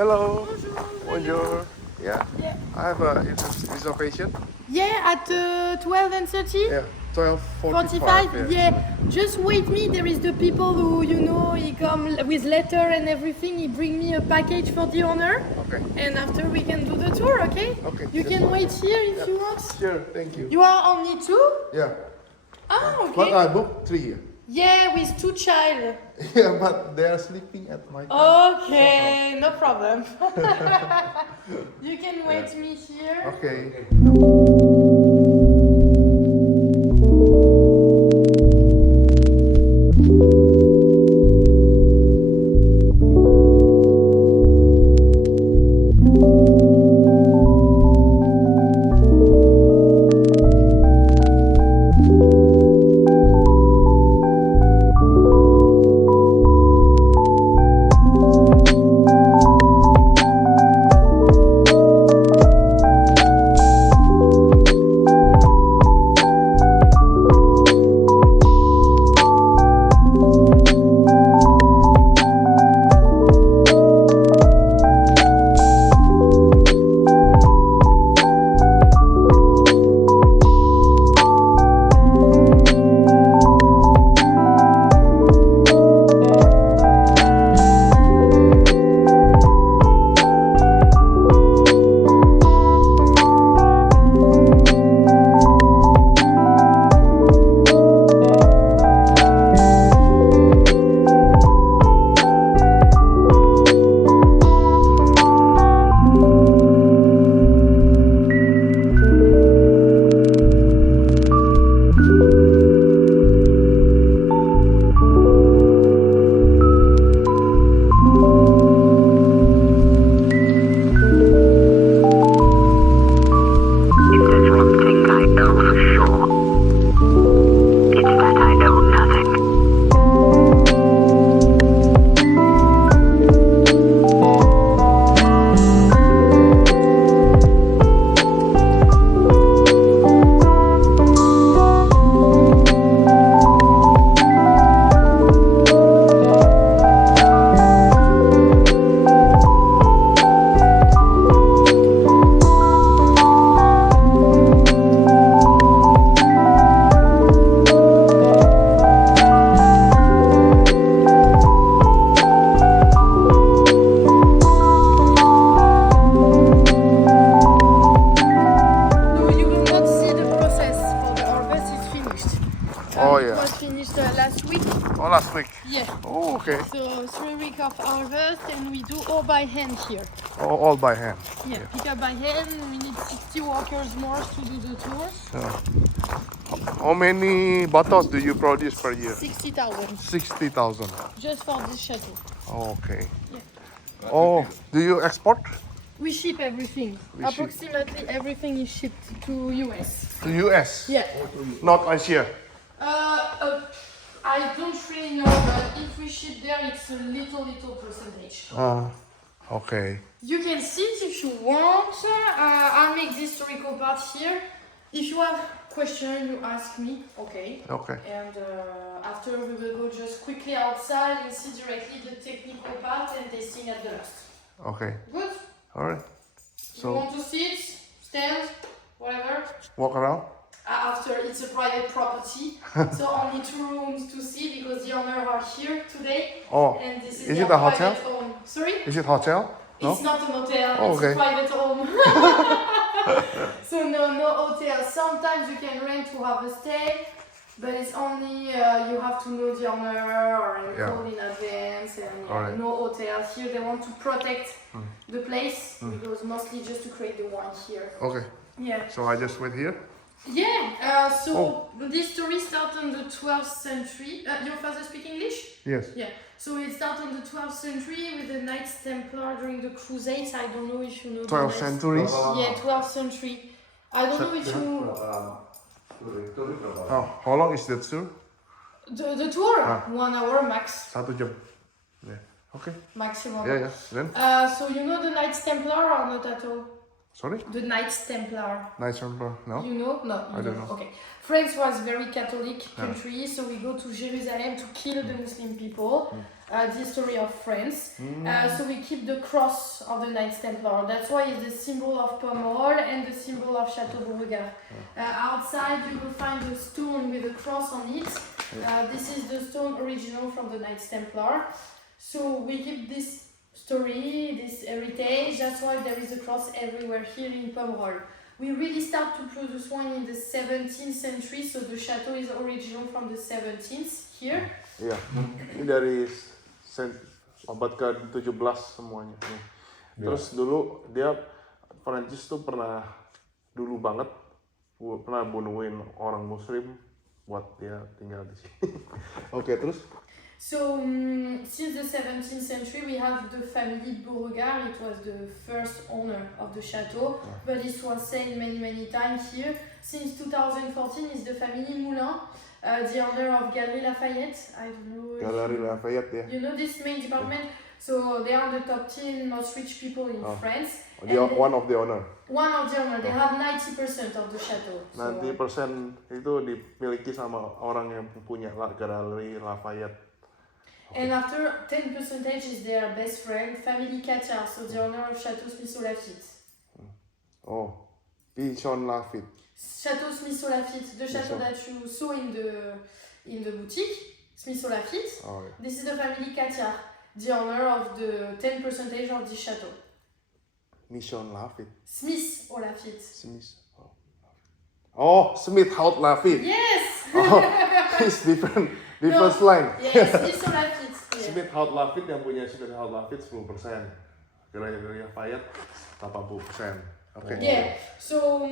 Hello. Bonjour. Bonjour. Yeah. Yeah. I have a reservation. Yeah, at 12 and 30? Yeah. 12:45. 45? Yeah. Just wait me. There is the people who, he come with letter and everything. He bring me a package for the owner. Okay. And after we can do the tour, okay? Okay. You can wait here if you want. Sure. Thank you. You are only two? Yeah. Ah, But okay. I booked 3 here. Yeah, with 2 child. Yeah, but they are sleeping at my car. Okay, no problem. You can wait me here. Okay. Last week. Oh, last week. Yeah. Oh, okay. So 3 weeks of harvest and we do all by hand here. Oh, all by hand. Yeah, pick up by hand. We need 60 workers more to do the tours. How many bottles do you produce per year? 60,000. 60,000. Just for this chateau. Oh, okay. Yeah. Oh, do you export We ship everything. We ship. Approximately everything is shipped to US. to US? Yeah. Not Asia. I don't really know, but if we ship there, it's a little percentage. Okay. You can sit if you want. I'll make the historical part here. If you have question, you ask me. Okay. Okay. And after we will go just quickly outside and see directly the technical part and tasting at the last. Okay. Good? All right. You So want to sit, stand, whatever? walk around. After it's a private property, so only 2 rooms to see because the owner are here today. Oh, And this is is their it a hotel? private home. Sorry? Is it hotel? No. It's not an hotel, Oh, it's okay. a private home. So no hotel. Sometimes you can rent to have a stay, but it's only you have to know the owner or call in advance. And Alright. no hotel here. They want to protect the place because mostly just to create the wine here. Okay. Yeah. So I just wait here. Yeah. So this story started in the 12th century. Your father speak English? Yes. Yeah. So it started in the 12th century with the Knights Templar during the Crusades. I don't know if you know. 12th centuries. Yeah, 12th century. I don't know if you. How long is that, sir? The tour, 1 hour max, 1 jam. Yeah. Okay. maximum. Yeah, yeah. Then. So you know the Knights Templar or not at all? Sorry? The Knights Templar. Knights Templar? No? You know? No, you I don't know. Okay. France was very Catholic country, so we go to Jerusalem to kill the Muslim people. The history of France. So we keep the cross of the Knights Templar. That's why it's the symbol of Pomerol and the symbol of Château Beauregard. Outside you will find a stone with a cross on it. This is the stone original from the Knights Templar. So we keep this story, this heritage. That's why there is a cross everywhere here in Pomerol. We really start to produce wine in the 17th century, so the chateau is original from the 17th here. Iya, ini dari abad ke-17 semuanya. Terus dulu dia Prancis tuh pernah dulu banget pernah bunuhin orang Muslim buat dia tinggal di sini. Oke, terus? So since the 17th century we have the family Beauregard. It was the first owner of the chateau, but this was said many times here. Since 2014 is the family Moulin, the owner of Galerie Lafayette. I don't know. Galerie Lafayette, yeah. You know this main department? So they are the top 10 most rich people in France. One of the owner. One of the owner. They have 90% of the chateau. 90% itu dimiliki sama orang yang punya Galerie Lafayette. And after 10% is their best friend, family Catard, so the owner of Chateau Smith-Lafitte. Oh, Pichon Lafitte. Chateau Smith-Lafitte, the chateau that you saw in the boutique, Smith-Lafitte. Oh, yeah. This is the family Catard, the owner of the 10% of the chateau. Mission Lafitte. Smith-Lafitte. Smith. Oh, Smith Hout Lafitte. Yes. Oh, it's different line. Yes, Smith-Lafitte. Yeah. Smith Hout Lafitte yang punya Smith Hout Lafitte 10%. Galerie Lafayette 80%. Okay. Yeah. So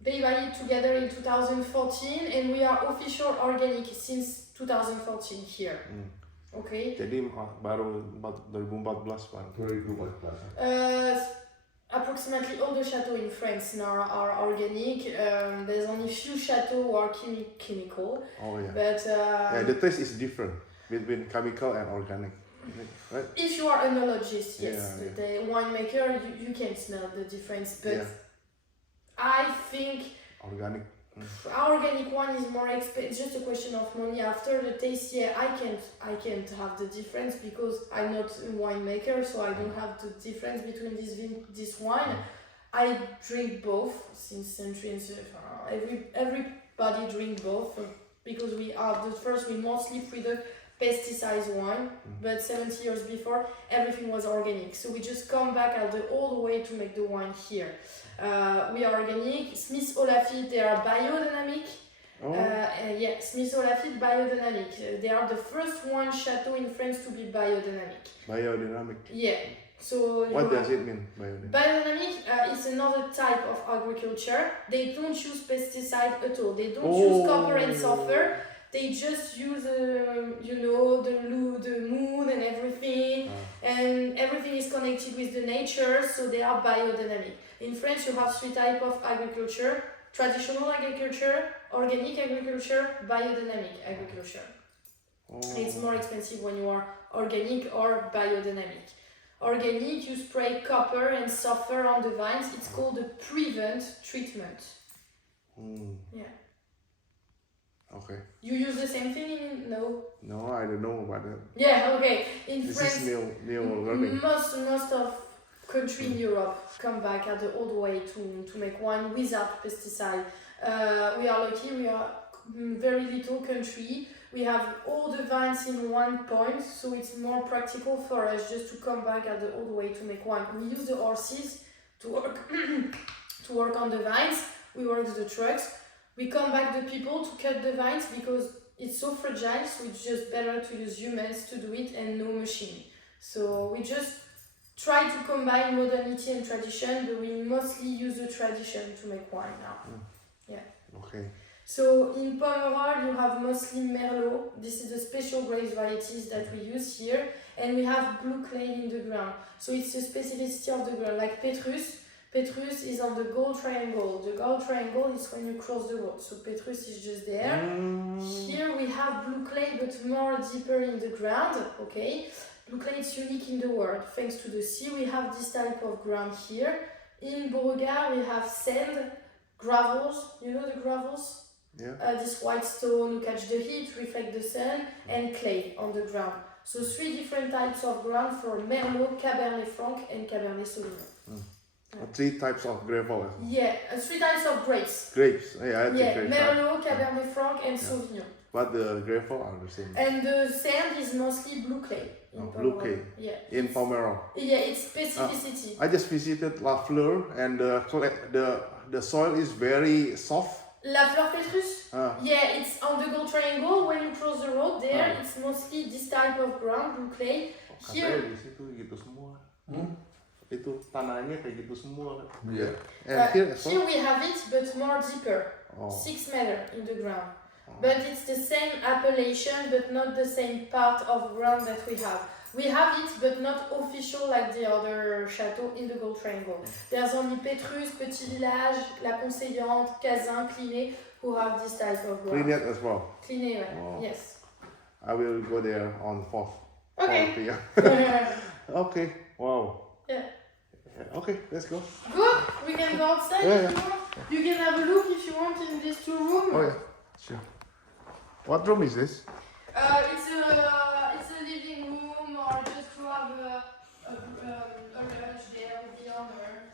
they buy it together in 2014, and we are official organic since 2014 here. Okay. Jadi baru 2014 baru. 2014. Approximately all the chateaux in France now are organic. There's only few chateaux who are chemical. Oh yeah. But yeah, the taste is different between chemical and organic, right? if you are an enologist, yes, Yeah. the winemaker, you can smell the difference. But I think Organic. organic wine is more expensive. It's just a question of money. After the taste, I can't have the difference because I'm not a winemaker, so I don't have the difference between this wine. I drink both since centuries. Everybody drink both because we are the first. We mostly produce pesticide wine, but 70 years before everything was organic. So we just come back at the old way to make the wine here. We are organic. Smith-Lafitte, they are biodynamic. Smith-Lafitte biodynamic. They are the first one chateau in France to be biodynamic. Biodynamic. Yeah. So what does it mean, biodynamic? Biodynamic is another type of agriculture. They don't use pesticide at all. They don't use copper and sulfur. They just use, the moon and everything, and everything is connected with the nature, so they are biodynamic. In France, you have three types of agriculture: traditional agriculture, organic agriculture, biodynamic agriculture. It's more expensive when you are organic or biodynamic. Organic, you spray copper and sulfur on the vines. It's called a prevent treatment. Yeah. Okay. You use the same thing in No, I don't know about that. Yeah, okay. In This France, is new learning. most of country in Europe come back at the old way to make wine without pesticide. We are lucky. We are very little country. We have all the vines in one point, so it's more practical for us just to come back at the old way to make wine. We use the horses to work on the vines. We work the trucks. We come back the people to cut the vines because it's so fragile, so it's just better to use humans to do it and no machine. So we just try to combine modernity and tradition, but we mostly use the tradition to make wine now. Yeah. Okay. So in Pomerol you have mostly Merlot. This is the special grape varieties that we use here, and we have blue clay in the ground. So it's a specificity of the ground, like Petrus. Petrus is on the gold triangle. The gold triangle is when you cross the road. So Petrus is just there. Here we have blue clay, but more deeper in the ground. Okay. Blue clay is unique in the world. Thanks to the sea, we have this type of ground here. In Beauregard, we have sand, gravels. You know the gravels? Yeah. This white stone who catch the heat, reflect the sun, and clay on the ground. So 3 different types of ground for Merlot, Cabernet Franc, and Cabernet Sauvignon. 3 types of gravel. Yeah, 3 types of grapes. Grapes. Yeah, I think Yeah, grapes. Merlot, Cabernet Franc, and Sauvignon. But the gravel are the same. And the sand is mostly blue clay. In Blue Pomerol. clay. Yeah. In Pomerol. Yeah, it's specificity. I just visited La Fleur and the soil is very soft. La Fleur Petrus? Yeah, it's on the Gold Triangle. When you cross the road there, it's mostly this type of ground, blue clay. Katanya di situ gitu semua. Itu tanahnya kayak gitu semua. Yeah. And here we have it, but more deeper. 6 meters in the ground. But it's the same appellation, but not the same part of ground that we have. We have it, but not official like the other chateau in the Gold Triangle. There's only Petrus, Petit Village, La Conseillante, Cazin, Clinet, who have this type of ground. Clinet as well. Clinet, right? Yes. I will go there on 4th. Okay. Okay. Wow. Yeah. Okay, let's go. Good. We can go outside if you want. You can have a look if you want in these 2 rooms. Oh yeah, sure. What room is this? It's a living room or just to have a lunch there with the owner.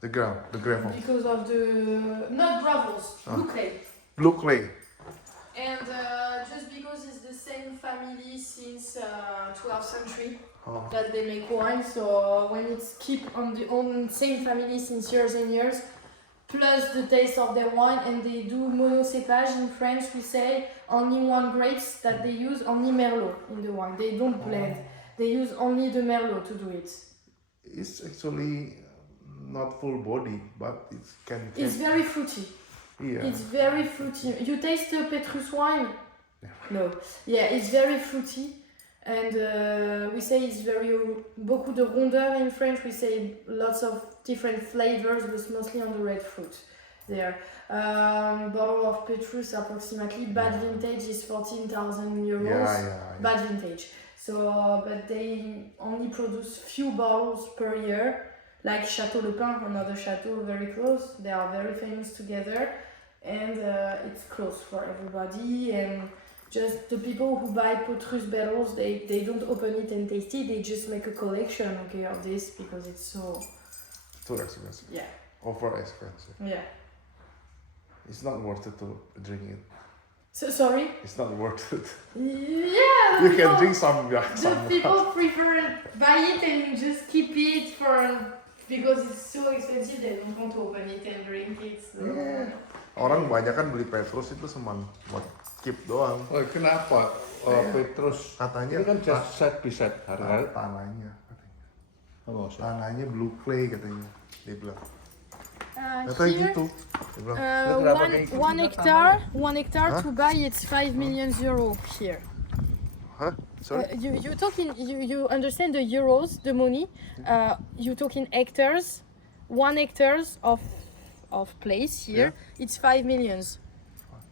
The ground, the gravel. Because of the, not gravels, blue clay. Blue clay. And just because it's the same family since 12th century that they make wine, so when it's keep on the own same family since years and years, plus the taste of their wine, and they do monocépage in French, we say only one grapes that they use, only Merlot in the wine. They don't blend. They use only the Merlot to do it. It's actually not full body, but it can. It's very fruity. Yeah. It's very fruity. You taste the Petrus wine? No. Yeah, it's very fruity. And we say it's very, beaucoup de rondeur in French. We say lots of different flavors, but mostly on the red fruit there. Bottle of Petrus approximately, bad vintage is 14,000 euros. Yeah. Bad vintage. So, but they only produce few bottles per year, like Château Le Pin, another chateau very close. They are very famous together, and it's close for everybody. And just the people who buy Petrus bottles, they don't open it and taste it. They just make a collection, okay, of this because it's so too expensive. Yeah. Over expensive. Yeah. It's not worth it to drink it. So sorry. It's not worth it. Yeah. You can no. drink some. Yeah, The some. people prefer buy it and just keep it for because it's so expensive. They don't want to open it and drink it. So. Yeah. Orang banyak kan beli Petrus itu cuman buat keep doang. Oh, kenapa? Oh, Petrus. Katanya Ini kan just set by set harga. Tanahnya katanya. Oh, Tanahnya blue clay katanya. Dia bilang. Katanya Here, gitu. Dia bilang. 1 hectare Huh? to buy it's 5 million euro here. Hah? Sorry? You talk in you understand the euros, the money. You talk in hectares. 1 hectares of place here. It's 5 millions.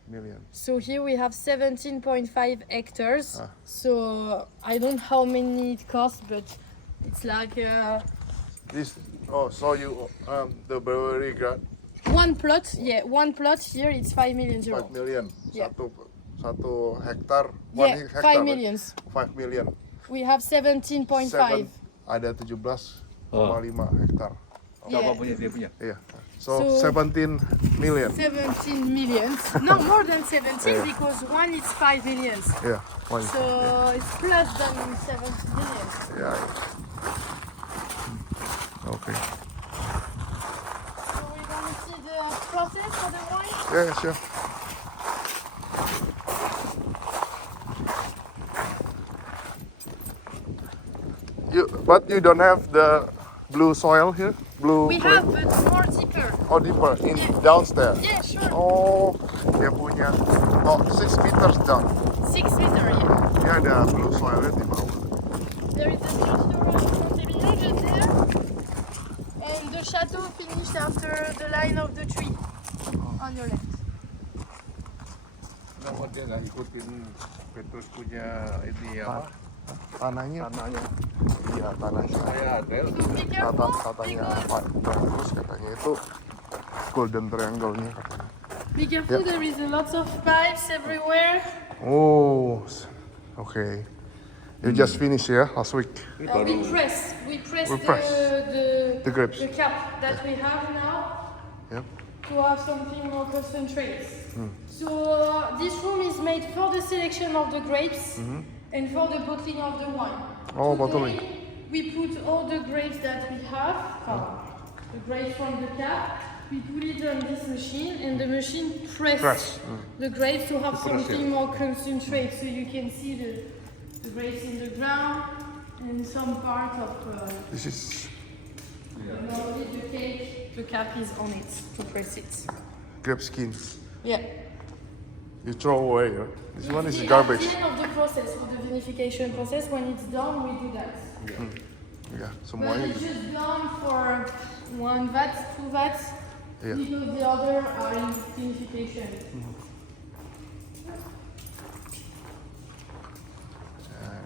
Million. So here we have 17.5 hectares. Ah. So I don't know how many it costs, but it's like This. Oh, so you the brewery got one plot. Yeah, one plot here. It's 5 million euro. 5 million. Yeah. Satu hektar. Yeah, 1 hektar. 5 millions. 5 million. We have 17.5. Ada 17,5 Oh. hektar. Coba Yeah. punya dia punya. Iya. So, So- 17 million. 17 millions. No, more than 17 because one is 5 millions. Yeah. One. So it's plus than 17 millions. Yeah. Okay. So we're gonna see the process for the wine. Yeah, sure. But you don't have the blue soil here? Blue We clay? have, but more deeper. Oh, deeper, in Yeah. downstairs. Yeah, sure. Oh, dia punya. Oh, 6 meters down. 6 meter, yeah. Dia ada blue soilnya di bawah. There is a Château Saint-Émilion just there. And the chateau finished after the line of the tree on your left. Kenapa dia nggak ikutin Petrus punya ini apa? Tanahnya. Tanahnya. Iya, tanahnya. Saya ada. So be careful Katanya because Pak Terus katanya itu golden triangle-nya katanya. be careful, Yep. there is a lot of pipes everywhere. Oh, okay. You just finished here last week. We press We the, press the grapes. the cap that we have now Yep. to have something more concentrated. Hmm. So this room is made for the selection of the grapes and for the bottling of the wine. Mm-hmm. Oh, bottling. We put all the grapes that we have, the grapes from the cap, we put it on this machine and the machine press. The grapes to have something more concentrated so you can see the grapes in the ground and some part of This is normally the cake, the cap is on it to press it. grape skin. Yeah. You throw away. Right? This one is At garbage. the end of the process, for the vinification process, when it's done, we do that. Yeah, But semuanya. it's just done for 1 vat, 2 vats, Yeah. because the other are in vinification.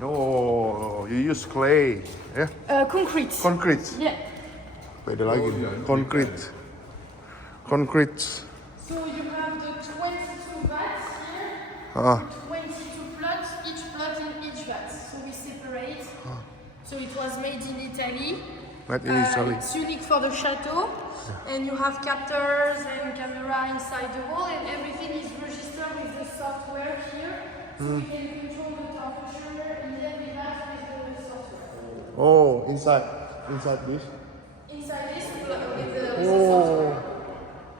No, you use clay. Yeah, Concrete. concrete. Yeah. Beda lagi. Concrete. Concrete. So you have the 22 vats here, Ah, 22 plots, each plot in each vat. So we separate. So it was made in Italy. made in Italy. It's unique for the chateau, and you have captors and camera inside the wall, and everything is registered with the software here, so we can control the temperature in every vat with the software. Oh, inside this. Inside this, with the Oh,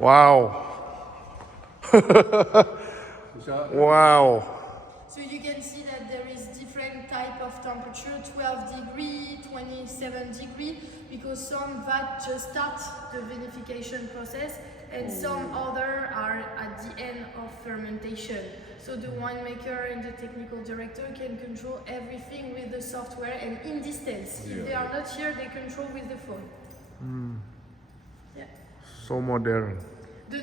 wow. Wow. So you can see that there is different type of temperature, 12 degree, 27 degree, because some vat just start the vinification process and some other are at the end of fermentation. So the winemaker and the technical director can control everything with the software and in distance. If they are not here, they control with the phone. Yeah. So modern. The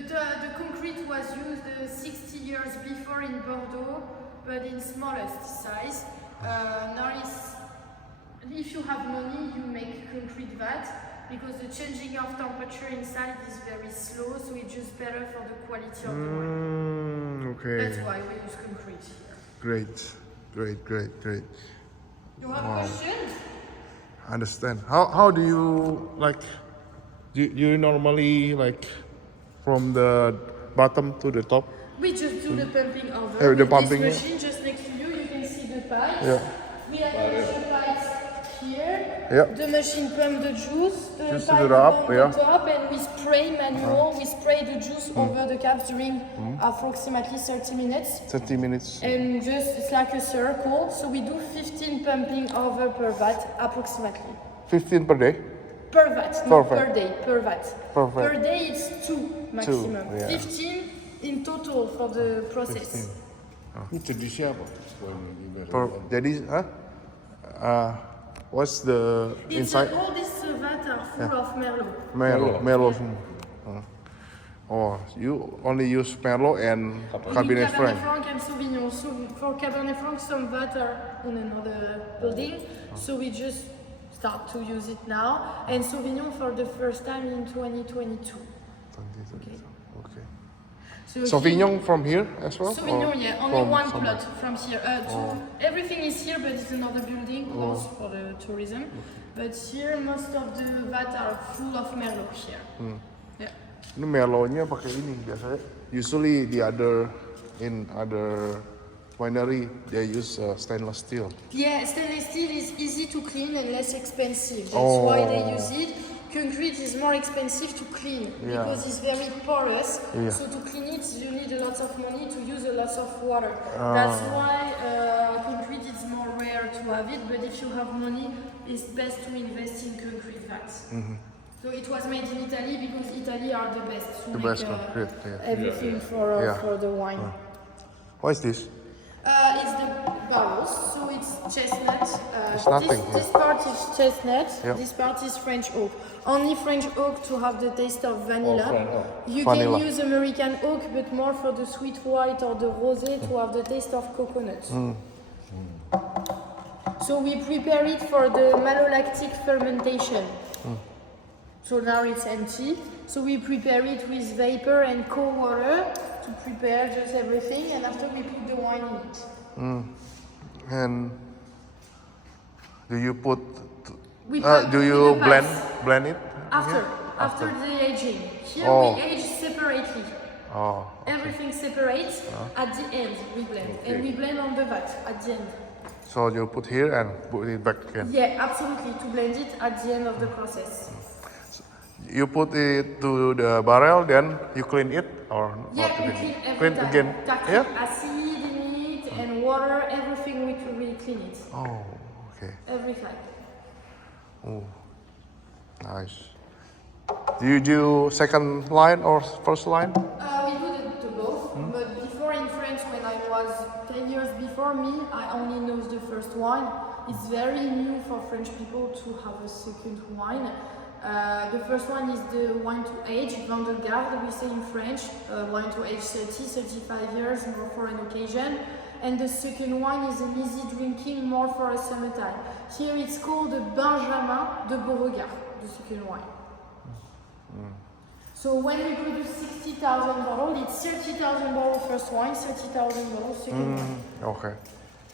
concrete was used 60 years before in Bordeaux, but in smallest size. Now if you have money, you make concrete vat, because the changing of temperature inside is very slow, so it's just better for the quality of the wine. Okay. That's why we use concrete here. Great. You have questions? Understand. How do you like? Do you normally like from the bottom to the top. We just do the pumping over. The with pumping, this machine just next to you. You can see the pipes. Yeah. We have pressure pipes here. Yeah. The machine pump the juice. The Just to pipe the top, on yeah. the top, and we spray manual. We spray the juice over the caps during approximately 30 minutes. 30 minutes. And just it's like a circle. So we do 15 pumping over per vat approximately. 15 per day. Per vat, no, Perfect. per day, per vat. Perfect. Per day it's 2 maximum. yeah. 15 in total for the process. Ini jenis siapa? Jadi, what's the It's inside? all these vats are full of Merlot. Merlot. Oh, you only use Merlot and Cabernet Franc. Franc and Sauvignon. So for Cabernet Franc, some vats are in another building. So we just start to use it now. And Sauvignon for the first time in 2022. Okay. So Sauvignon from here as well? Sauvignon, or yeah, only from one somewhere? plot from here. Everything is here, but it's another building close for the tourism. But here, most of the vats are full of Merlot here. Yeah. Ini Merlotnya pakai ini biasanya. Usually in other winery they use stainless steel. Yeah, stainless steel is easy to clean and less expensive. That's why they use it. Concrete is more expensive to clean because it's very porous. Yeah. So to clean it, you need a lot of money to use a lot of water. That's why concrete is more rare to have it. But if you have money, it's best to invest in concrete vats. So it was made in Italy because Italy are the best to The make best concrete, yeah. everything for the wine. What is this? It's the barrels, so it's chestnut. It's nothing, This part is chestnut, Yeah. this part is French oak. Only French oak to have the taste of vanilla. French oak. You Vanilla. can use American oak, but more for the sweet white or the rosé to have the taste of coconut. So we prepare it for the malolactic fermentation. So now it's empty. So we prepare it with vapor and cold water to prepare just everything, and after we put the wine in it. And do you put? We put Do in you the pipes. blend it? After the aging. Here Oh. we age separately. Oh. Everything separates. At the end we blend, and we blend on the vat at the end. So you put here and put it back again. Yeah, absolutely. To blend it at the end of the process. You put it to the barrel, then you clean it or Yeah, not we again? clean every Clean time. again. Tactic, Yeah. acid in it and water, everything we can really clean it. Oh, okay. Every time. Oh, nice. Do you do second line or first line? We do the both, but before in France, when I was 10 years before me, I only know the first wine. It's very new for French people to have a second wine. The first one is the wine to age, Vin de Garde, we say in French, wine to age 30, 35 years, more for an occasion. And the second wine is an easy drinking, more for a summertime. Here it's called the Benjamin de Beauregard, the second wine. So when we produce 60,000 bottles, it's 30,000 bottles first wine, 30,000 bottles second wine. Okay.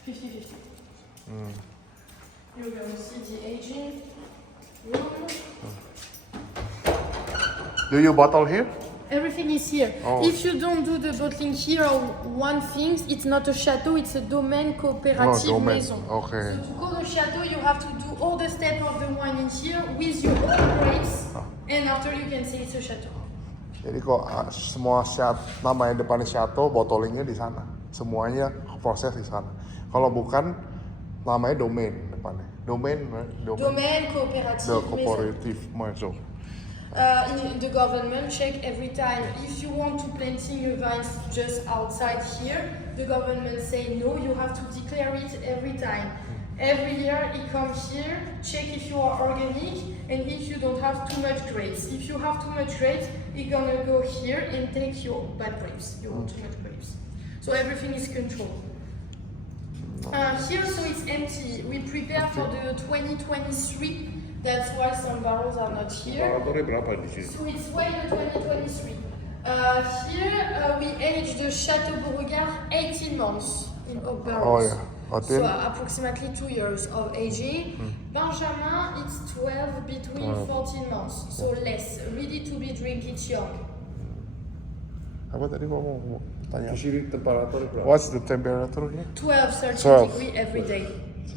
50-50. You're going to see the aging room. Do you bottle here? Everything is here. Oh. If you don't do the bottling here, one thing, it's not a chateau, it's a domaine coopérative domaine. maison. Okay. So to call a chateau, you have to do all the steps of the wine in here with your own grapes, and after you can say it's a chateau. Jadi kok semua namanya depannya Chateau, bottlingnya di sana. Semuanya proses di sana. Kalau bukan, namanya domain depannya. Domain. Domaine coopérative The maison. cooperative maison. In the government check every time. If you want to planting your vines just outside here, the government say no, you have to declare it every time. Every year it comes here, check if you are organic and if you don't have too much grapes. If you have too much grapes, it's gonna go here and take your bad grapes, your too much grapes. So everything is controlled. Here, so it's empty. We prepare for the 2023. That's why some barrels are not here. Temperaturnya berapa di sini? So it's way the 2023. Here we age the Château Beauregard 18 months in oak barrels. Oh yeah. So approximately 2 years of aging. Benjamin, it's 12 between 14 months, so less. Ready to be drink, it's young. Apa tadi mau tanya? Di sini temperatur berapa? What's the temperature here? 12, 13 12. degrees every day.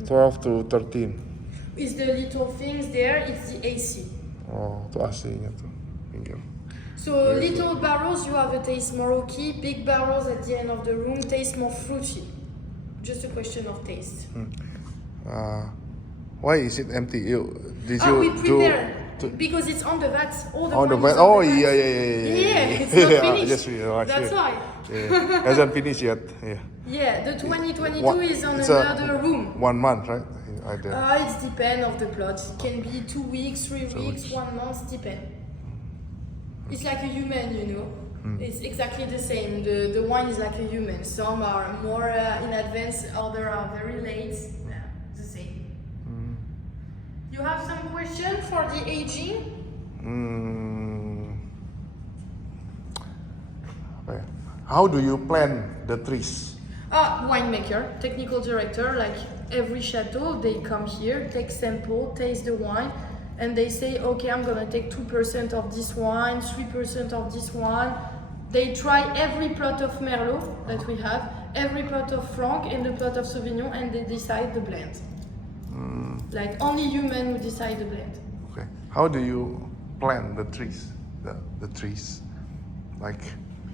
12 to 13. Is the little things there, it's the AC. Oh, itu AC-nya tuh. Pinggir. So little barrels you have a taste more oaky, big barrels at the end of the room taste more fruity. Just a question of taste. Why is it empty? Did We you prepare because it's on the vat. All the on the wine is vat? on Oh the vat. yeah. It's not finished. Just realized. That's why. Yeah. Hasn't finished yet. Yeah. Yeah, the 2022 is on It's another room. 1 month, right? Either. It depends of the plot. It can be 2 weeks, 3 weeks, 1 month, depend. It's like a human, you know. It's exactly the same. The wine is like a human. Some are more in advance, others are very late. Yeah, the same. You have some question for the aging? Okay. How do you plant the trees? Winemaker, technical director, like every chateau, they come here, take sample, taste the wine, and they say, okay, I'm gonna take 2% of this wine, 3% of this wine. They try every plot of Merlot that we have, every plot of Franc and the plot of Sauvignon, and they decide the blend. Like only human who decide the blend. Okay. How do you plant the trees? The trees, like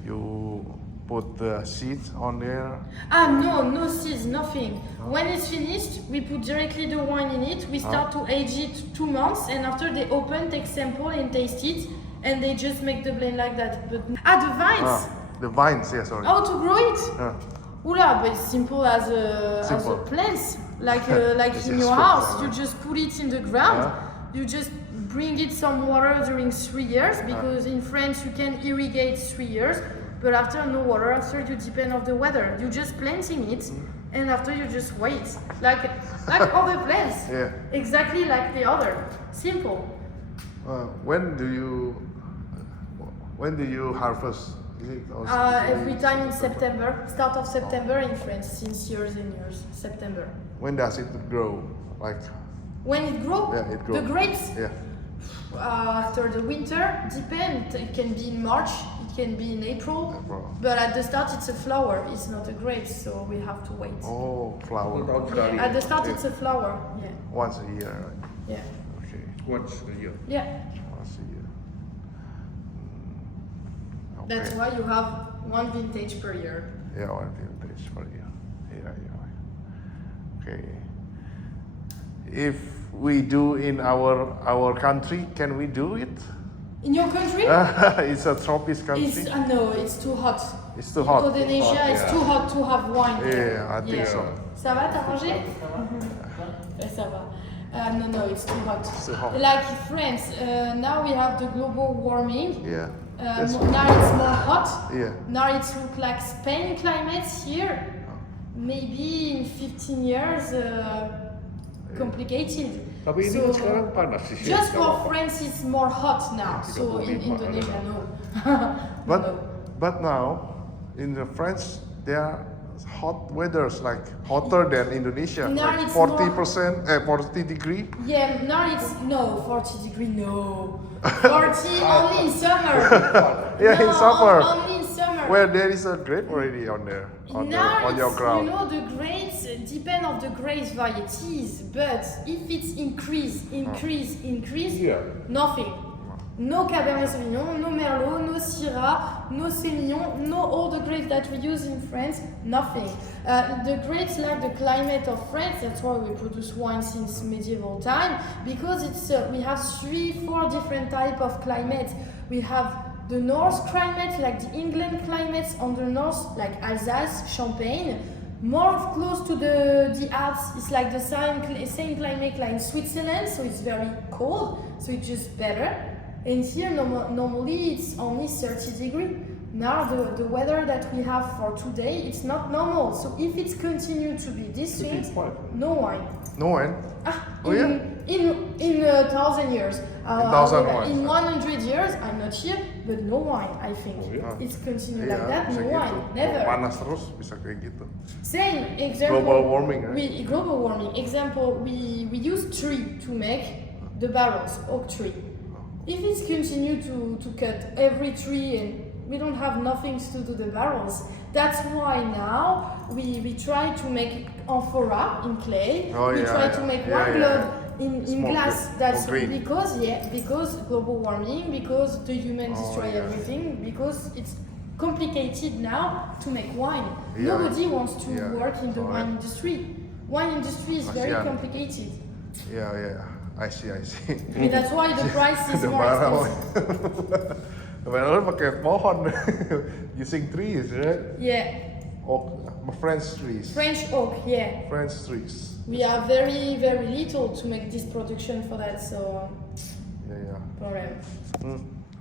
you put the seeds on there. No seeds, nothing. When it's finished, we put directly the wine in it. We start to age it 2 months, and after they open, take sample and taste it, and they just make the blend like that. But the vines. The vines, yeah, sorry. How to grow it? Oula, but it's simple as Simple. a plants, like It's in just your fruit, house. yeah. You just put it in the ground. You just bring it some water during 3 years, because in France you can irrigate 3 years, but after no water. After you depend on the weather. You just planting it, and after you just wait, like other plants. Yeah. Exactly like the other. Simple. When do you harvest? Is it also Every time in September, start of September in France, since years and years. September. When does it grow? Like When it grows, Yeah, it grows. the grapes, yeah. after the winter, depend. It can be in March, it can be in April, April. but at the start it's a flower, it's not a grape, so we have to wait. Oh, flower. Tahun sekali. At the start it's a flower, yeah, Once a year, right? yeah, Okay. Once a year. yeah. Once a year. Okay. That's why you have one vintage per year. Yeah, one vintage per year. Yeah. Okay. If we do in our country, can we do it? In your country? It's a tropical country. It's no, it's too hot. It's too hot. Indonesia, it's too hot to have wine. Yeah, I think so. Ça va, t'as mangé? Ça va. No, it's too hot. too hot. Like France, now we have the global warming. Yeah. Now it's more hot. Yeah. Now it's look like Spain climate here. Maybe in 15 years, complicated. Tapi ini kan sekarang panas di sini. Just for France, it's more hot now. Yeah, So in 35, Indonesia, I no. But now in the France there are hot weathers like hotter than Indonesia. Now Like it's 40%, 40 degree. Yeah, now it's no 40 degree, no 40 only in summer. Yeah, in No, summer. Only in summer. Where there is a grape already on there on your ground. You know the grapes depend on the grapes varieties, but if it's increase, Yeah. nothing. No Cabernet Sauvignon, no Merlot, no Syrah, no Semillon, no all the grapes that we use in France, nothing. The grapes like the climate of France, that's why we produce wine since medieval time, because it's we have 3-4 different type of climate. We have the north climate, like the England climates on the north, like Alsace, Champagne. More close to the Alps, it's like the same climate like in Switzerland, so it's very cold, so it's just better. And here normally it's only 30 degrees. Now the weather that we have for today, it's not normal. So if it's continue to be this thing, no wine. No one. Oh, yeah? In 1,000 years. In 100 years, I'm not here, but no wine, I think. It's continue like that, bisa no gitu. wine, never. Panas terus bisa kayak gitu. Same example. Global warming, right? Global warming. Example, we use tree to make the barrels, oak tree. If it's continue to cut every tree and we don't have nothing to do the barrels. That's why now we try to make amphora in clay. Oh, we yeah, try yeah. to make Yeah, wine yeah. globe in Smoke glass. it. That's Oh, green. because global warming, because the human destroy yeah. everything, because it's complicated now to make wine. Yeah. Nobody wants to Yeah. work in the Alright. wine industry. Wine industry is very Kasihan. complicated. Yeah. I see. And that's why the price is The more barrel. expensive. The barrel pakai pohon. Using trees, right? Yeah, Oak, French trees. French oak, yeah. French trees. We are very, very little to make this production for that, so Yeah. problem.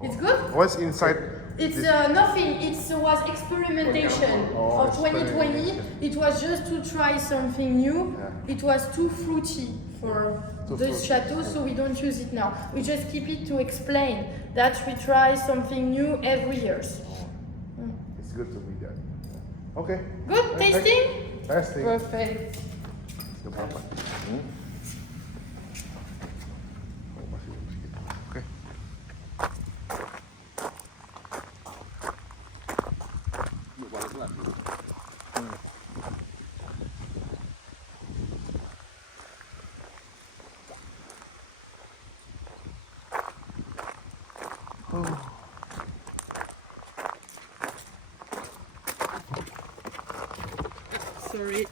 It's good? What's inside? It's this? Nothing. It was experimentation Oh, for 2020. It was just to try something new. Yeah. It was too fruity for Too this fruity. chateau, so we don't use it now. We just keep it to explain that we try something new every year. It's good to be done. Okay. Good tasting? Tasting. Perfect. Berapa? Oh, masih segitu. Oke. Sorry.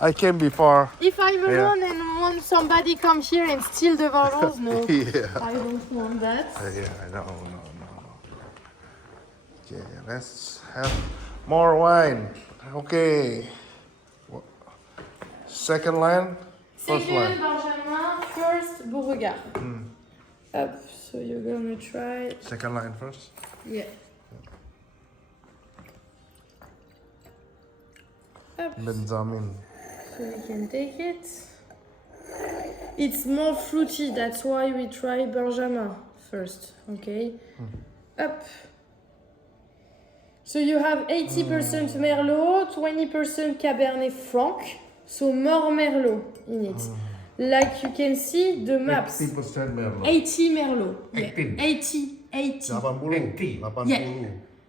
I came before. If I'm alone and want somebody come here and steal the bottles, no. Yeah. I don't want that. Yeah, no. Okay, let's have more wine. Okay. Second line, first Second, line. Benjamin. First, Beauregard. Up. So you're gonna try. Second line first. Yeah. Up. Benjamin. So we can take it. It's more fruity, that's why we try Benjamin first. Okay. Up. So you have 80% Merlot, 20% Cabernet Franc. So more Merlot in it. Like you can see the maps. 80% Merlot. 80 Merlot. Yeah. 18. 80. 80. 80. Yeah.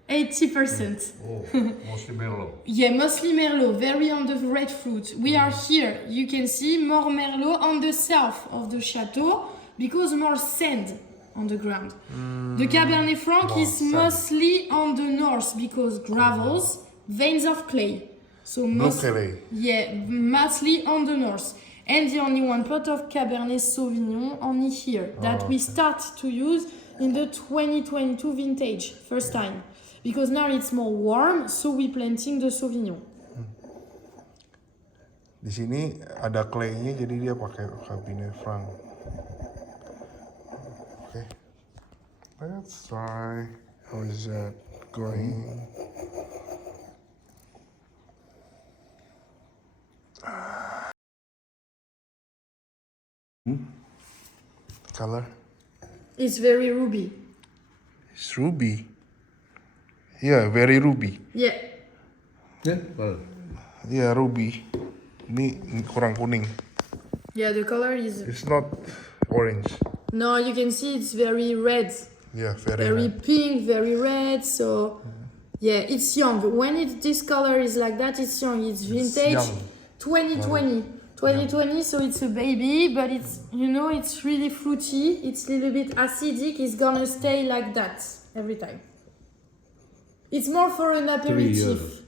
80%. Oh, mostly Merlot. Yeah, mostly Merlot, very on the red fruit. We are here, you can see more Merlot on the south of the chateau because more sand on the ground. The Cabernet Franc is sand. mostly on the north because gravels, veins of clay. So clay. yeah, mostly on the north. And the only one pot of Cabernet Sauvignon only here that we start to use in the 2022 vintage, first time. Because now it's more warm, so we planting the Sauvignon. Di sini ada clay-nya, jadi dia pakai Cabernet Franc. Okay. Let's try. How is that going? Color? It's very ruby. It's ruby. Yeah, very ruby. Yeah. Yeah, well, Yeah, ruby. Ini kurang kuning. Yeah, the color is... It's not orange. No, you can see it's very red. Yeah, very Very red. pink, very red, so... Yeah, it's young. When this color is like that, it's young. It's vintage young. 2020. 2020, so it's a baby, but it's, you know, it's really fruity. It's a little bit acidic. It's gonna stay like that every time. It's more for an 3 aperitif. years.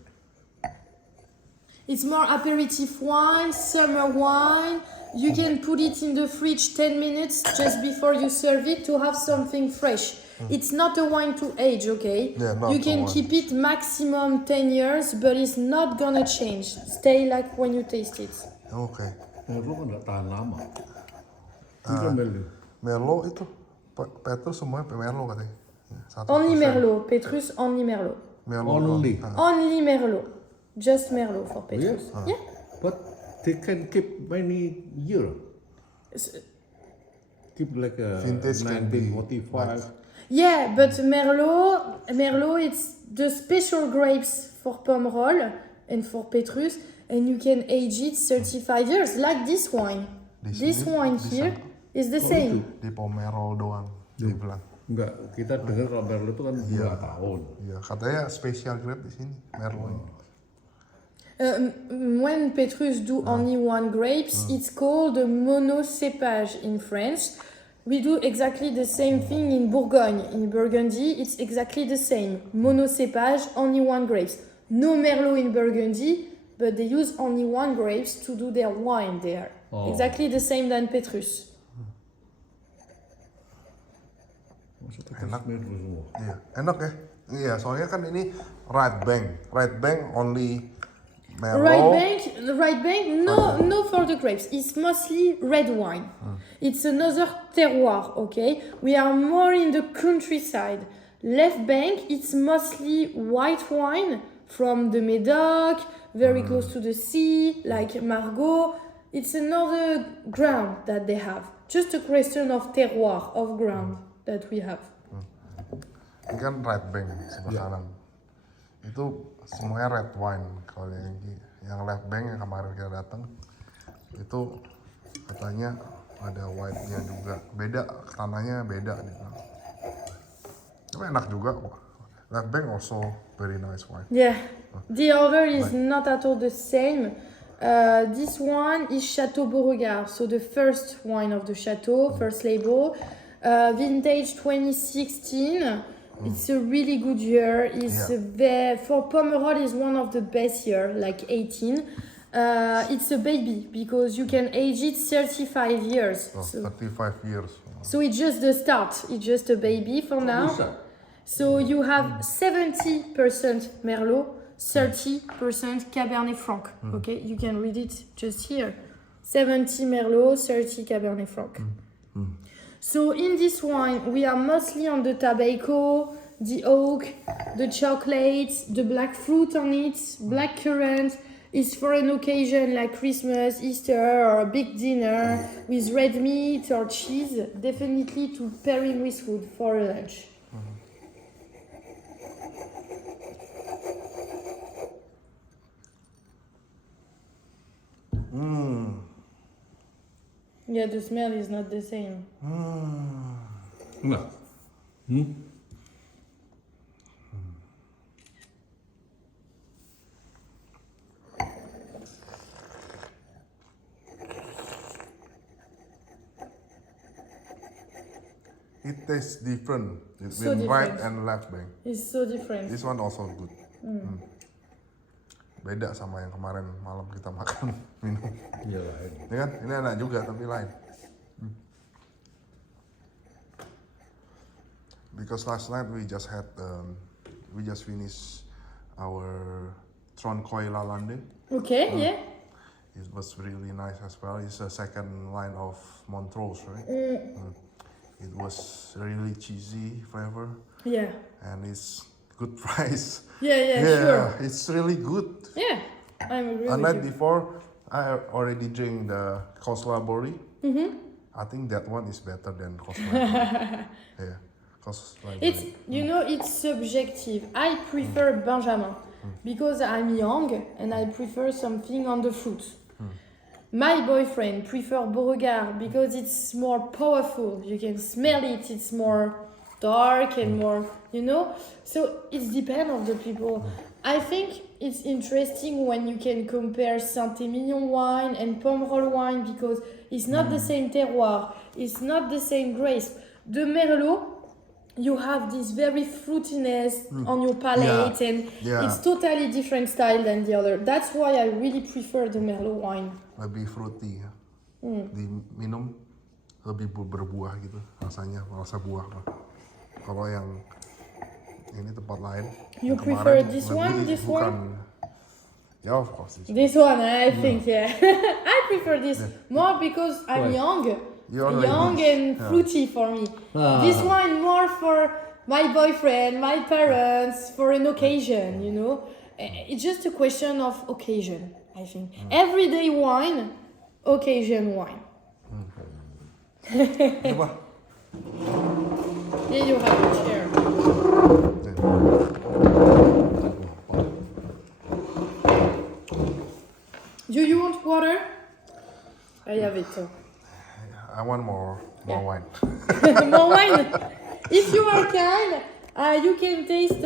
It's more aperitif wine, summer wine. You can put it in the fridge 10 minutes just before you serve it to have something fresh. It's not a wine to age, okay? Yeah, not you a can wine. keep it maximum 10 years, but it's not gonna change. Stay like when you taste it. Oke. Merlot kan nggak tahan lama. Itu kan Merlot. Merlot itu, Petrus semuanya Merlot katanya. Ya, 100%. Only Merlot, Petrus, only Merlot. Merlot. Only. Only Merlot. Just Merlot for Petrus. Yeah? But they can keep many years. Keep like a Vintage can be 1945. Yeah, but Merlot, it's the special grapes for Pomerol and for Petrus, and you can age it 35 years, like this wine. Di This sini wine bisa here is the same. di Pomerol doang, dia bilang. Enggak, kita dengar kalau Merlot itu kan 2 tahun. Iya, katanya special grade di sini, Merlot. When Petrus do only one grapes, it's called a monocépage in French. We do exactly the same thing in Bourgogne. In Burgundy, it's exactly the same. Monocépage, only one grapes. No Merlot in Burgundy, but they use only one grapes to do their wine there. Oh. Exactly the same than Petrus. Enak. Iya, enak ya. Iya, soalnya kan ini right bank only Merlot. Right bank, no for the grapes. It's mostly red wine. It's another terroir, okay? We are more in the countryside. Left bank, it's mostly white wine from the Médoc, very close to the sea, like Margaux. It's another ground that they have. Just a question of terroir, of ground that we have. Ini kan right bank sebelah kanan. Itu semuanya red wine. Kalau yang left bank yang kemarin kita datang itu katanya ada white-nya juga. Beda, tanahnya beda gitu. Tapi enak juga kok. Left bank also very nice wine. Yeah, the other is not at all the same. This one is Château Beauregard, so the first wine of the Chateau, first label. Vintage 2016. It's a really good year. For Pomerol is one of the best year, like 18. It's a baby because you can age it 35 years. Oh, 35 years. So it's just the start. It's just a baby for now. So you have 70% Merlot, 30% Cabernet Franc. Okay, you can read it just here. 70 Merlot, 30 Cabernet Franc. So in this wine, we are mostly on the tobacco, the oak, the chocolate, the black fruit on it, black currant. It's for an occasion like Christmas, Easter, or a big dinner with red meat or cheese. Definitely to pairing with food for lunch. Yeah, the smell is not the same. Enggak. It tastes different So between right different. and left bank. It's so different. This one also good. Beda sama yang kemarin malam kita makan minum. Iya lain. Ini kan, ini enak juga tapi lain. Because last night we just finished our Troncoy Lalande. Okay, yeah. It was really nice as well. It's a second line of Montrose, right? It was really cheesy flavor. Yeah. And it's good price. Yeah, sure. It's really good. Yeah, I'm agree A with night you. before, I already drink the Coslabori. I think that one is better than Coslabori. Yeah, Coslabori. It's subjective. I prefer Benjamin because I'm young and I prefer something on the fruit. My boyfriend prefer Beauregard because it's more powerful. You can smell it. It's more dark and more, So it depends on the people. I think it's interesting when you can compare Saint-Émilion wine and Pomerol wine because it's not the same terroir. It's not the same grace. The Merlot, you have this very fruitiness on your palate and it's totally different style than the other. That's why I really prefer the Merlot wine. Lebih fruity ya. Diminum lebih berbuah gitu rasanya, rasa buah. Kalau yang ini tempat lain. You yang prefer kemarin this lebih one, this bukan, one? Yeah, of course. This one, I think, yeah. I prefer this more because I'm young. Young and fruity for me. This one more for my boyfriend, my parents, for an occasion, It's just a question of occasion, I think. Everyday wine, occasion wine. Coba. Here you have a chair. Do you want water? I have it. I want more wine. More wine? If you are kind, you can taste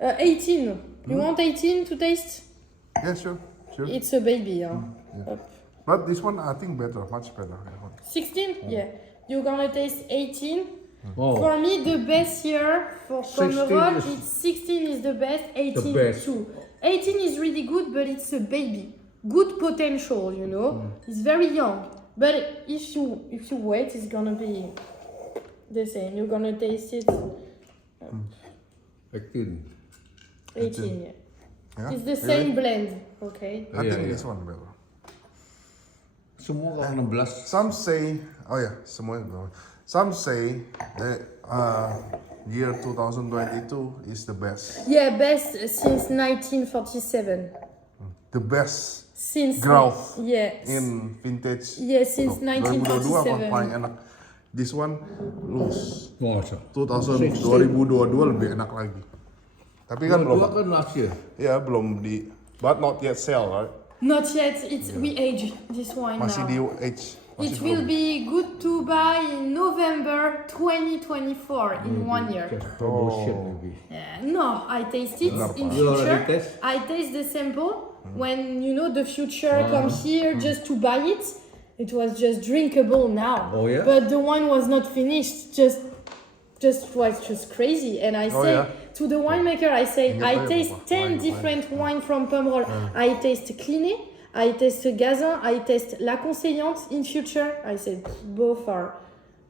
18. You want 18 to taste? Yeah, sure. It's a baby. Yeah. But this one I think better, much better. 16? Yeah. You're gonna taste 18. Oh. For me, the best year for 16 Pomerol, is- it's 16 is the best, 18 best. too. 18 is really good, but it's a baby. Good potential, you know. It's very young. But if you wait, it's gonna be the same. You're gonna taste it 18. 18, yeah. Yeah? It's the same blend, okay? I Yeah, think yeah. this one better. Semua orang 16. Some say, oh yeah, semua better. Some say that year 2022 is the best. Yeah, best since 1947. The best Since growth yeah. in vintage. Yeah, since 2022 apa 1947. paling enak. This one loose. Masa. 2022 lebih enak lagi. Tapi kan Dua belum, kan last year. ya belum di, but not yet sell, right? Not yet. It's we age this wine Masih now. di age. It Masih will belum. be good to buy in November 2024 in 1 year. Just promotion maybe. No, I taste it in You already future. taste? I taste the sample when you know the future comes here just to buy it. It was just drinkable now. Oh, yeah? But the wine was not finished. Just was just crazy. And I Oh, say yeah? to the winemaker, I say I Wine, taste 10 wine, different wine from Pomerol. I taste Clinet, I taste Gazin, I taste La Conseillante. In future, I said both are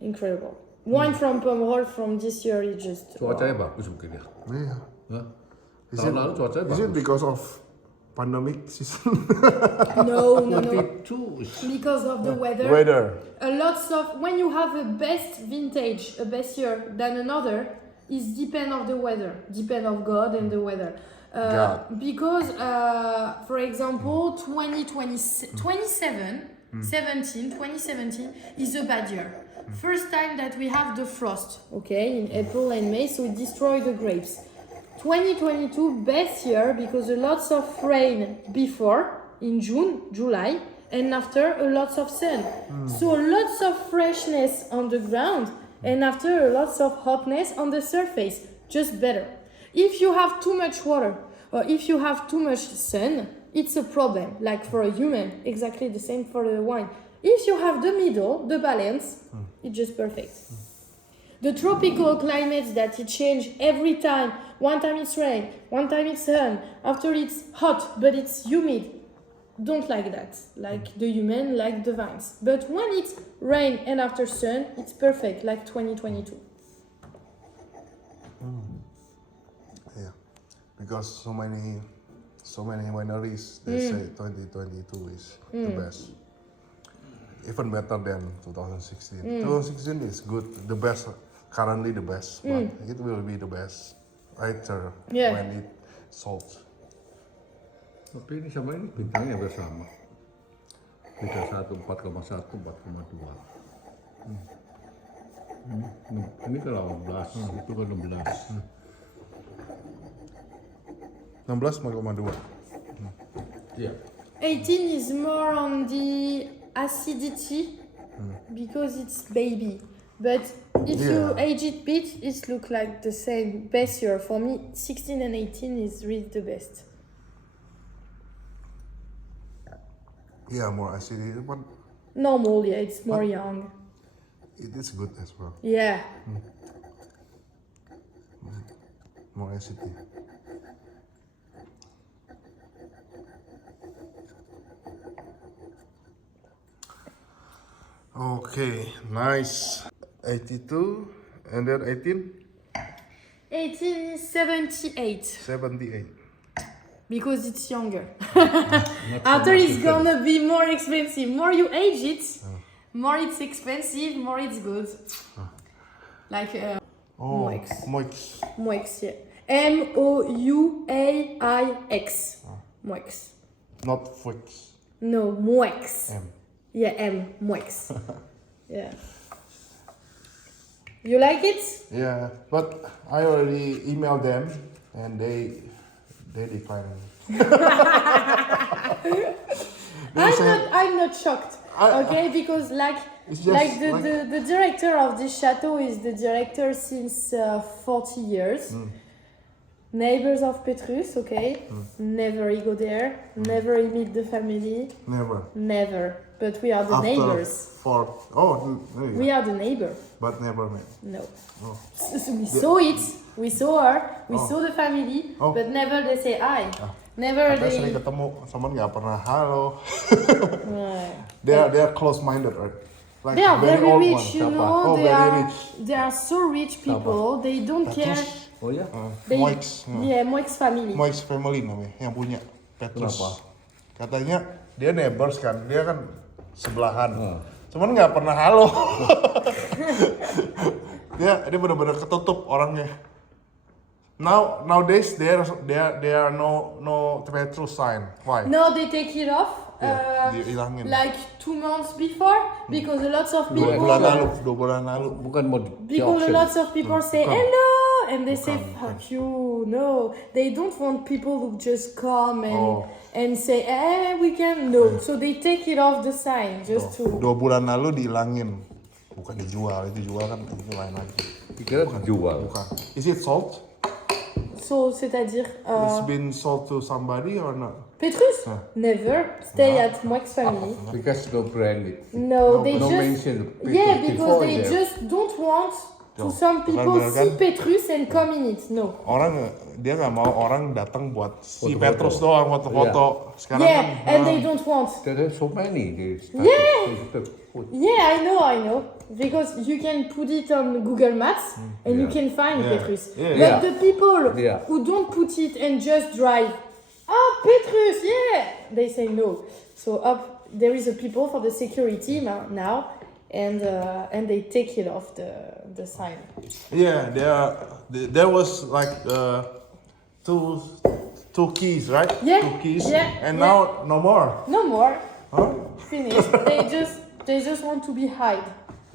incredible. Wine from Pomerol from this year is just Cuacanya bagus mungkin ya. Iya. Hah? Is Tahun it- lalu cuacanya Is it bagus. because of pandemic season? no. 22 is Because of the weather. Weather. A lot of when you have a best vintage, a best year than another, is depend of the weather, depend of God and the weather. God. Because, for example, 2017 is a bad year. First time that we have the frost, okay, in April and May, so it destroy the grapes. 2022 best year because a lots of rain before in June, July, and after a lots of sun. So lots of freshness on the ground, and after lots of hotness on the surface. Just better. If you have too much water or if you have too much sun, it's a problem. Like for a human, exactly the same for the wine. If you have the middle, the balance, it's just perfect. The tropical climates that it change every time. One time it's rain, one time it's sun, after it's hot, but it's humid. Don't like that. Like the human, like the vines. But when it's rain and after sun, it's perfect, like 2022. Yeah. Because so many wineries they say 2022 is the best. Even better than 2016. 2016 is good, the best, currently the best, but it will be the best later Yeah. when it sold. Tapi ini sama ini bintangnya bersama. Beda 1, 4,1, 4,2. Ini ke 18, itu ke 16. 16,2. Iya. 18 is more on the acidity because it's baby. But if you Yeah. age it bit, it look like the same best year. For me, 16 and 18 is really the best. Yeah, more acidity, but Normal, yeah, it's more young. it is good as well. Yeah. More acidity. Okay, nice. 82 and then 18, 18 is 78 78. because it's younger. After it's gonna be more expensive. More you age it, more it's expensive, more it's good. Like Oh, Moix. Moix. Moix, yeah. Mouaix. Moix. Not Foix. No, Moix. M. Yeah, M. Moix. Yeah. You like it? Yeah, but I already emailed them and they declined. I'm not shocked. Okay, because It's just like the, like- the director of this chateau is the director since 40 years. Neighbors of Petrus, okay? Never he go there, never he meet the family, never. But we are the neighbors. We are the neighbor. But never met. No. Oh. So we saw it, we saw her, we saw the family, Oh. but never they say hi. Never Kita sering they. ketemu, cuman nggak pernah halo. Right. They are close-minded, right? Like They are very old rich, one. you Siapa? know. Oh, they very are rich. they are so rich people. They don't care. Oh ya? They, Moix. yeah, Moix family. Moix family namanya, yang punya Petrus. Kenapa? Katanya dia neighbors kan, dia kan sebelahan. Cuman nggak pernah halo. dia benar-benar ketutup orangnya. Nowadays there are no Petrus sign. Why? No, they take it off. Dihilangin. Like 2 months before, because a lot of people. 2 bulan lalu. Bukan mau Because a di-auction. lot of people say hello, and they say fuck you. No, they don't want people who just come and say we can. No, so they take it off the sign just to. 2 bulan lalu dihilangin. Bukan dijual, itu jual kan itu lain lagi. Dikira jual. Bukan. Is it sold? So c'est-à-dire. It's been sold to somebody or not? Petrus? Never. Stay at Moix family. Because no branded. No, they no just. mention Petrus Yeah, because before they there. just don't want to No. some people Benar-benar see kan? Petrus and come in it. No. Dia nggak mau orang datang buat si Foto-foto. Petrus doang foto-foto. Sekarang Yeah, kan and they don't want. There are so many. Yeah, I know. Because you can put it on Google Maps and you can find Yeah. Petrus. Yeah. But the people Yeah. who don't put it and just drive, Petrus, yeah, they say no. So there is a people for the security now, and they take it off the sign. Yeah, there was like two keys, right? Yeah, 2 keys. yeah, And yeah. now no more. No more. Huh? Finished. they just want to be hide.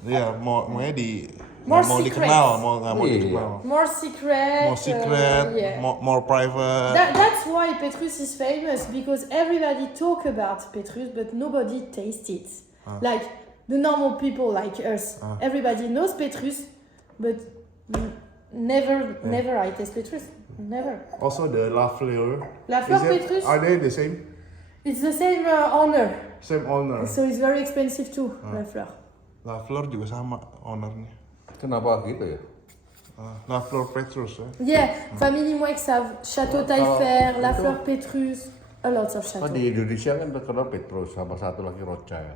Iya, maunya More nggak mau secrets. dikenal, nggak mau Iya. dikenal. More secret. More secret, yeah. more private. That's why Petrus is famous, because everybody talk about Petrus, but nobody tastes it. Like the normal people like us, everybody knows Petrus, but never I taste Petrus. Never. Also the La Fleur. La Fleur Is it- Petrus? Are they the same? It's the same owner, Same owner. so it's very expensive too. La Fleur. La Fleur juga sama ownernya. Kenapa gitu ya? La Fleur Petrus ya. Yeah, family Moix have Château Taillefer, La Fleur Petrus, a lot of Oh, châteaux. di Indonesia kan terkenal Petrus sama satu lagi Rothschild.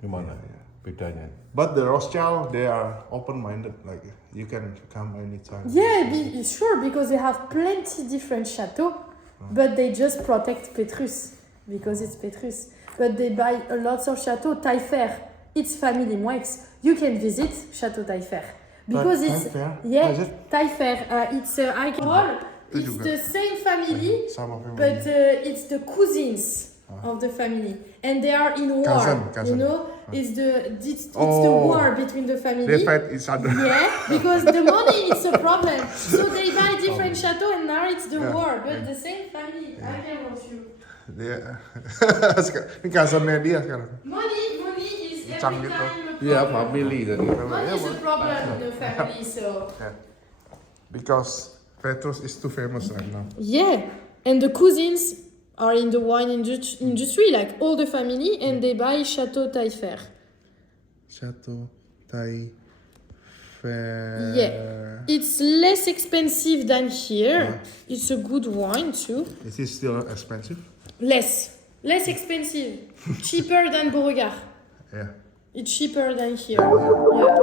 Gimana bedanya? But the Rothschild, they are open-minded. Like you can come anytime. Yeah, sure, because they have plenty different chateaux, but they just protect Petrus because it's Petrus. But they buy a lot of chateaux. Taillefer, it's family Moix. You can visit Château Taillefer because it's Taillefer? yeah, What is it? Taillefer. It's Pomerol. It's juga. the same family, Sama family. but it's the cousins of the family, and they are in war. Cousin. You know, it's the war between the family. They fight each other. Yeah, because the money is a problem. So they buy different chateaux and now it's the war. But the same family. I can watch you. Dia, ini cousinnya dia sekarang. Money is every Cang gitu. time a Iya, problem. family tadi. Money is a problem in the family, so. Because Petrus is too famous right now. Yeah, and the cousins are in the wine industry, like all the family, and they buy Château Taillefer. Château Taillefer. Yeah, it's less expensive than here. It's a good wine too. Is it still expensive? Less expensive, cheaper than Beauregard. Yeah. It's cheaper than here. Yeah.